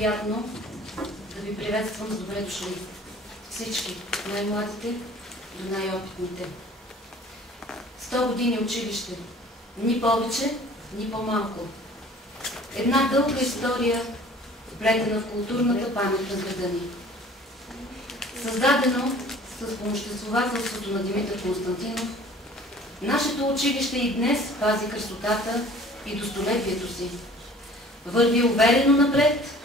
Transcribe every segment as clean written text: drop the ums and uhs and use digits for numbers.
приятно да ви приветствам с добре дошли. Всички, най-младите до най-опитните. 100 години училище. Ни повече, ни по-малко. Една дълга история, вплетена в културната памет на града ни. Създадено с помоществователството на Димитър Константинов, нашето училище и днес пази красотата и достолепието си. Върви уверено напред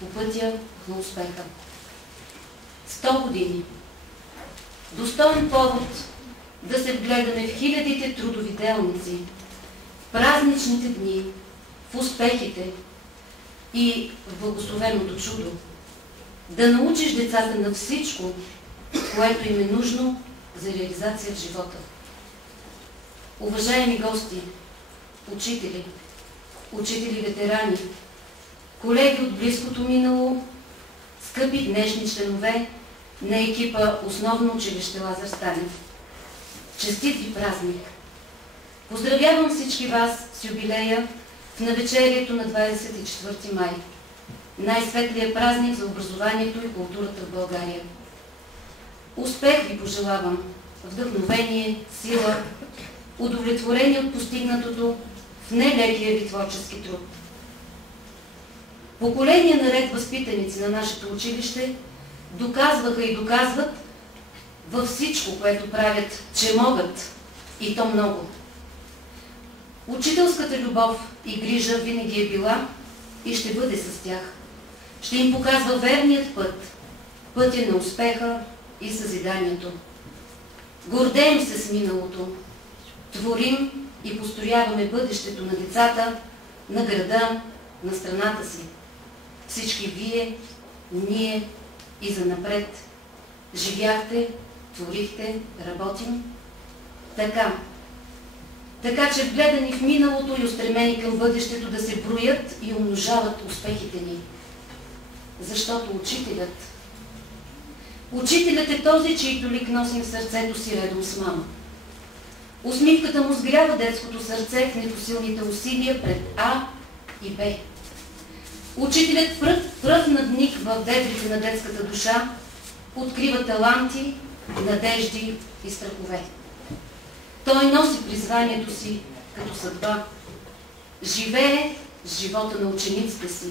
по пътя на успеха. 100 години. Достоен повод да се вгледаме в хилядите трудови делници, в празничните дни, в успехите и в благословеното чудо. Да научиш децата на всичко, което им е нужно за реализация в живота. Уважаеми гости, учители, учители-ветерани, колеги от близкото минало, скъпи днешни членове на екипа Основно училище Лазар Станев. Честит ви празник! Поздравявам всички вас с юбилея в навечерието на 24 май. Най-светлия празник за образованието и културата в България. Успех ви пожелавам, вдъхновение, сила, удовлетворение от постигнатото в нелекия ви творчески труд. Поколения наред възпитаници на нашето училище доказваха и доказват във всичко, което правят, че могат, и то много. Учителската любов и грижа винаги е била и ще бъде с тях. Ще им показва верният път, пътя на успеха и съзиданието. Гордеем се с миналото, творим и построяваме бъдещето на децата, на града, на страната си. Всички вие, ние и занапред живяхте, творихте, работим. Така че вгледани в миналото и устремени към бъдещето да се броят и умножават успехите ни. Защото учителят е този, чийто лик носим в сърцето си редом с мама. Усмивката му сгрява детското сърце в непосилните усилия пред А и Б. Учителят пръв надник в дебрите на детската душа открива таланти, надежди и страхове. Той носи призванието си като съдба. Живее с живота на учениците си.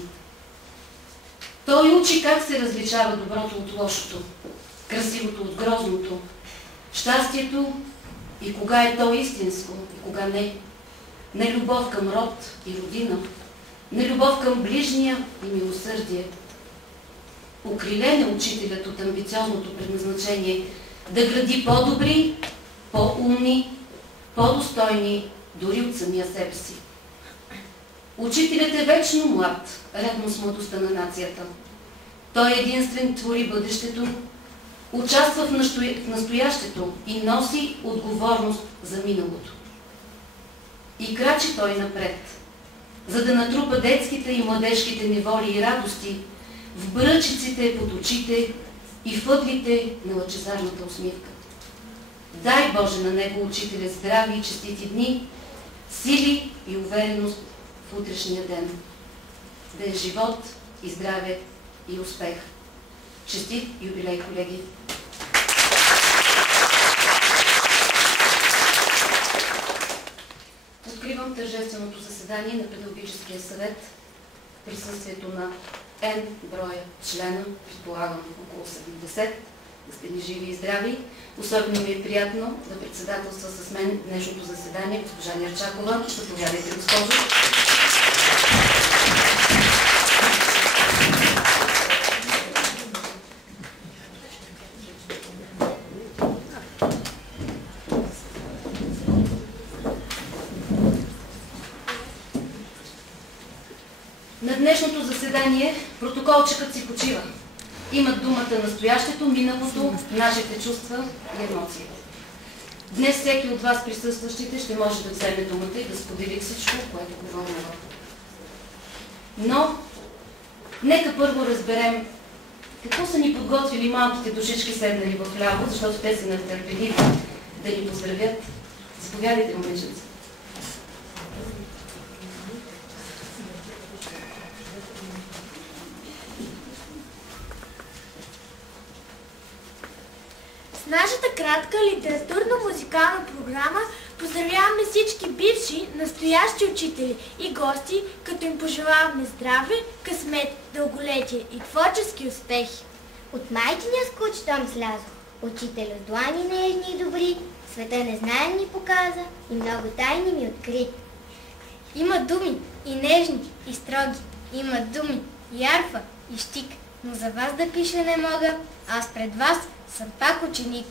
Той учи как се различава доброто от лошото, красивото от грозното, щастието и кога е то истинско и кога не. Нелюбов към род и родина, нелюбов към ближния и милосърдие. Окрилен е учителят от амбициозното предназначение да гради по-добри, по-умни, по-достойни дори от самия себе си. Учителят е вечно млад, редно с младостта на нацията. Той единствен твори бъдещето, участва в настоящето и носи отговорност за миналото. И крачи той напред, за да натрупа детските и младежките неволи и радости в бръчиците под очите и въглите на лъчезарната усмивка. Дай Боже на него, учителя, здрави и честити дни, сили и увереност в утрешния ден. Да е живот и здраве и успех. Честит юбилей, колеги! Откривам тържественото заседание на Педагогическия съвет в присъствието на N броя члена, предполагам около 70, да сте ни живи и здрави. Особено ми е приятно да председателства с мен днешното заседание госпожа Нерчакова. Заповядайте, госпожо. На днешното заседание протоколчикът си почива. Имат думата настоящето, миналото, нашите чувства и емоции. Днес всеки от вас присъстващите ще може да вземе думата и да сподели всичко, което го вълнува. Но, нека първо разберем какво са ни подготвили малките душички седнали в ляво, защото те са нетърпеливи да ни поздравят. Заповядайте, момиченца. нашата кратка литературно-музикална програма поздравяваме всички бивши, настоящи учители и гости, като им пожелаваме здраве, късмет, дълголетие и творчески успехи. От майчиния скуч дом слязох, учител с длани нежни и добри, света незнаен ни показа и много тайни ми откри. Има думи и нежни, и строги, има думи и арфа, и щик, но за вас да пиша не мога, аз пред вас съм пак ученик.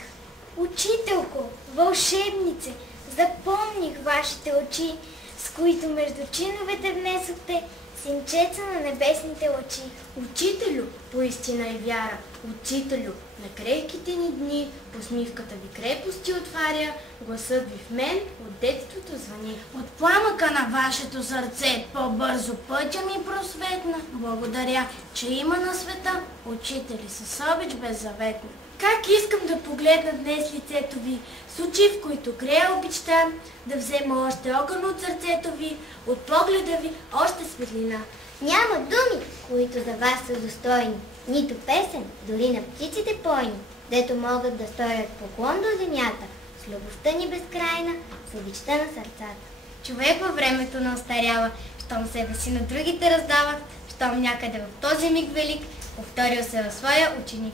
Учителко, вълшебнице, запомних вашите очи, с които между чиновете внесохте синчеца на небесните лъчи. Учителю, по истина и вяра, учителю, на крехките ни дни, посмивката ви крепости отваря, гласът ви в мен от детството звъни. От пламъка на вашето сърце по-бързо пътя ми просветна, благодаря, че има на света учители с обич беззаветна. Как искам да погледна днес лицето ви, с очи, в които грея обичта, да взема още огън от сърцето ви, от погледа ви още светлина. Няма думи, които за вас са достойни, нито песен, дори на птиците пойни, дето могат да сторят поклон до земята, с любовта ни безкрайна, с обичта на сърцата. Човек във времето не остарява, щом себе си на другите раздава, щом някъде в този миг велик, повторил се във своя ученик.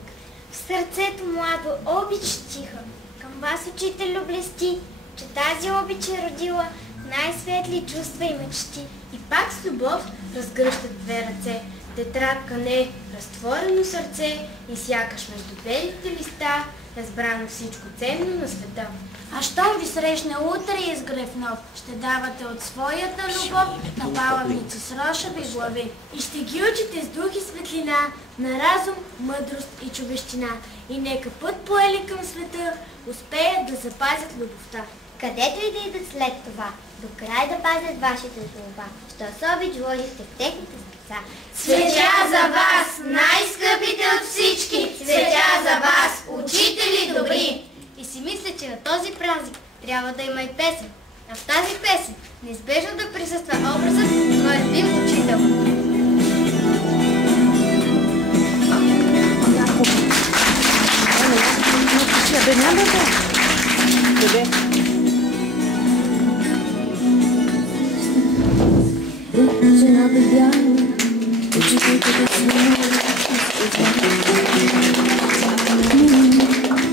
В сърцето младо обич тиха, към вас учителю блести, че тази обич е родила най-светли чувства и мечти. И пак с любов разгръщат две ръце, тетрадка не, разтворено сърце и сякаш между белите листа разбрано всичко ценно на света. А щом ви срещне утре и изгрев нов, ще давате от своята любов на палавници с рошави глави. И ще ги учите с дух и светлина, на разум, мъдрост и човещина. И нека път поели към света успеят да запазят любовта. Където и да идат след това, до край да пазят вашите слова, що с обич вложихте в техните сърца. Светя за вас, най-скъпите от всички! Светя за вас, учители добри! И си мисля, че на този празник трябва да има и песен. А в тази песен неизбежно да присъства образът на твой любим учител. Жената бяла, очите да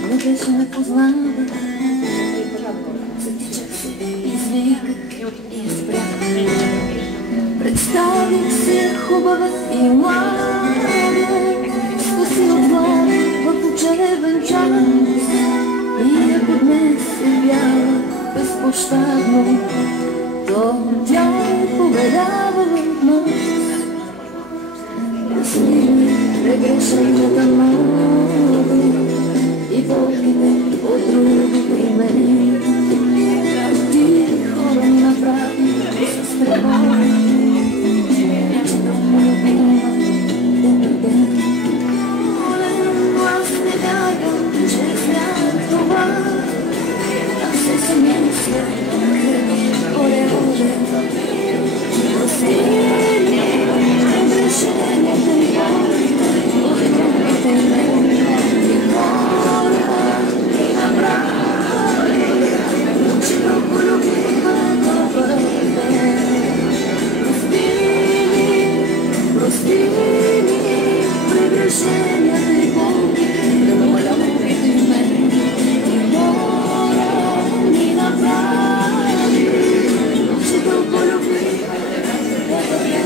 не беше ме познава. Затичах се, извиках и спрях. Представих се хубава и млада, спаси от глава в учебен час. И ако днес е бяла безпощадно, то тя повелява в нас. Прегрешенията много и болките от другото име. Ти хора ми направи с тревога, че да ме любима всеки ден. Но аз не вярвам, че след това аз се замисля, оле, оле. Прости ми, прегрешенията и болките от другото име. И хора ми направи, че много любима добър ден. Прости ми, прегрешенията и болките от другото име. И хора ми направи, че много любима добър ден.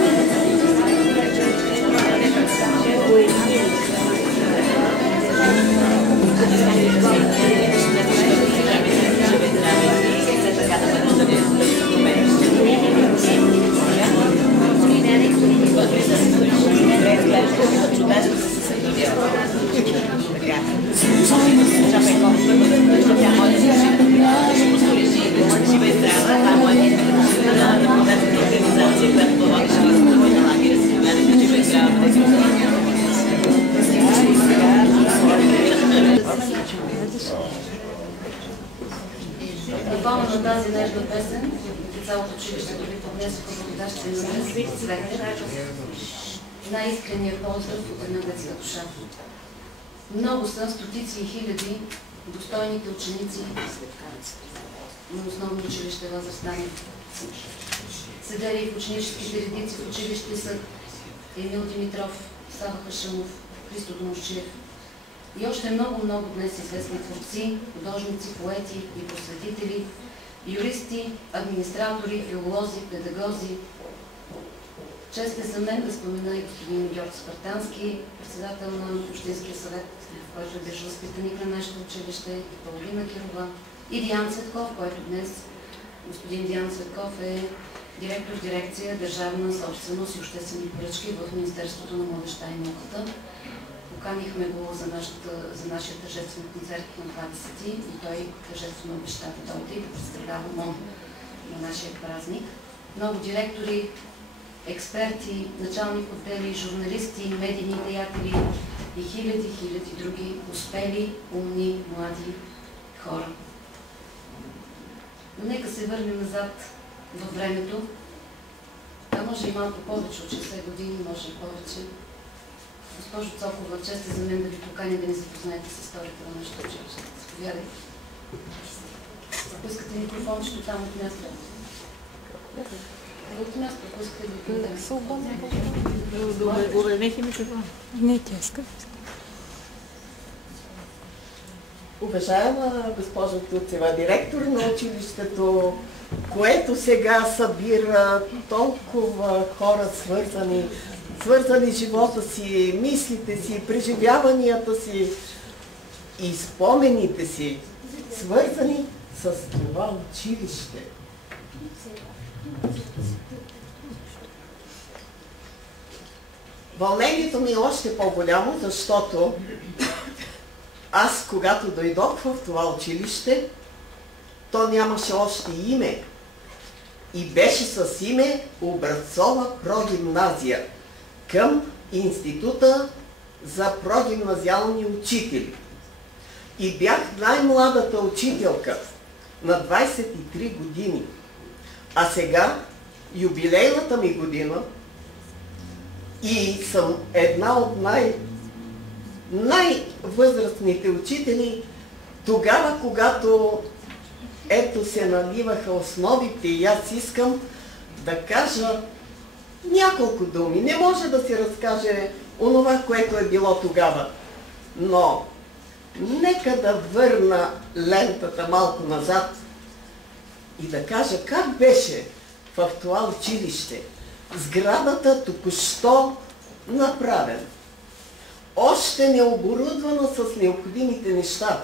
Допълно на тази нежна песен, цялото училище ви поднесоха благодарствени на Цвете, най-искрения поздрав от една детска душа. Много са, стотици и хиляди, достойните ученици на основно училище Лазар Станев. Седели в ученическите редици в училище са Емил Димитров, Сава Хашамов, Христо Домощиев и още много днес известни творци, художници, поети и просветители, юристи, администратори, филолози, педагози. Чест е за мен да спомена и господин Георг Спартански, председател на Общинския съвет, който е бивш възпитаник на нашето училище, и Паулина Кирова, и Диан Цветков, който днес, господин Диан Цветков, е директор в дирекция Държавна собственост и обществени поръчки в Министерството на младежта и науката. Поканихме го за нашия тържествен концерт на 20 и той тържествено обеща да дойде и да представлява МОН на нашия празник. Много директори, експерти, начални отдели, журналисти, медийни деятели и хиляди други успели, умни, млади хора. Но нека се върнем назад във времето, а може и малко повече от 60 години, може и повече. Госпожо Цокова, чест е за мен да ви поканя да ни запознаете с историята на нашето училище. Заповядайте. Ако искате микрофончето там от място. От място, ако искате да ви подадем. Обърнете микрофон. Не, тя иска. Уважаема госпожа Туцева, директор на училището, което сега събира толкова хора свързани живота си, мислите си, преживяванията си и спомените си, свързани с това училище. Вълнението ми е още по-голямо, защото аз, когато дойдох в това училище, то нямаше още име и беше с име Образцова прогимназия към Института за прогимназиални учители. И бях най-младата учителка на 23 години. А сега, юбилейната ми година, и съм една от най-възрастните учители, тогава, когато ето се наливаха основите и аз искам да кажа няколко думи. Не може да се разкаже онова, което е било тогава, но нека да върна лентата малко назад и да кажа как беше в това училище. Сградата току-що направена. Още не оборудвана с необходимите неща.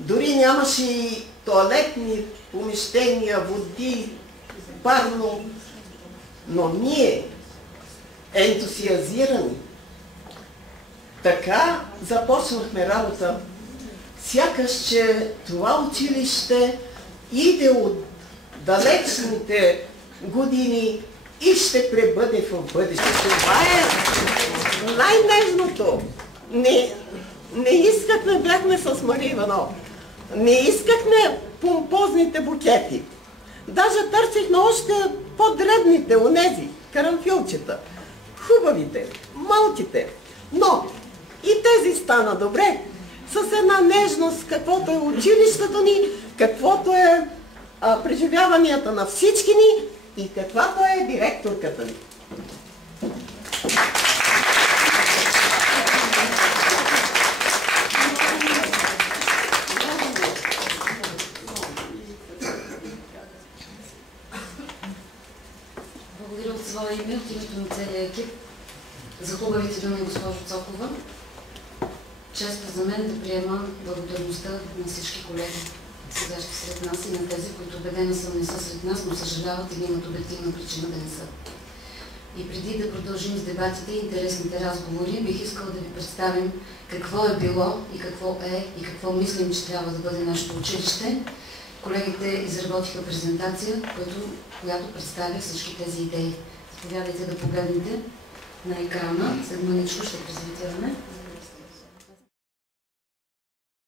Дори нямаше и тоалетни помещения, води, парно. Но ние, ентусиазирани, така започнахме работа, сякаш че това училище иде от далечните години и ще пребъде в бъдеще. Това е най-нежното. Не искахме, бяхме с Мария Иванова, не искахме помпозните букети. Даже търсихме още по-дребните, онези, карамфилчета, хубавите, малките. Но и тези стана добре, с една нежност, каквото е училището ни, каквото е преживяванията на всички ни и каквато е директорката ни. Благодаря от своя име, от името на целия екип, за хубавите думи, госпожо Цокова. Чест е за мен да приема благодарността на всички колеги, седящи сред нас, и на тези, които убедена съм не са сред нас, но съжаляват или имат обективна причина да не са. И преди да продължим с дебатите и интересните разговори, бих искала да ви представим какво е било и какво е и какво мислим, че трябва да бъде нашето училище. Колегите изработиха презентация, която представя всички тези идеи. Заповядайте да погледнете на екрана, след маничко ще презентираме.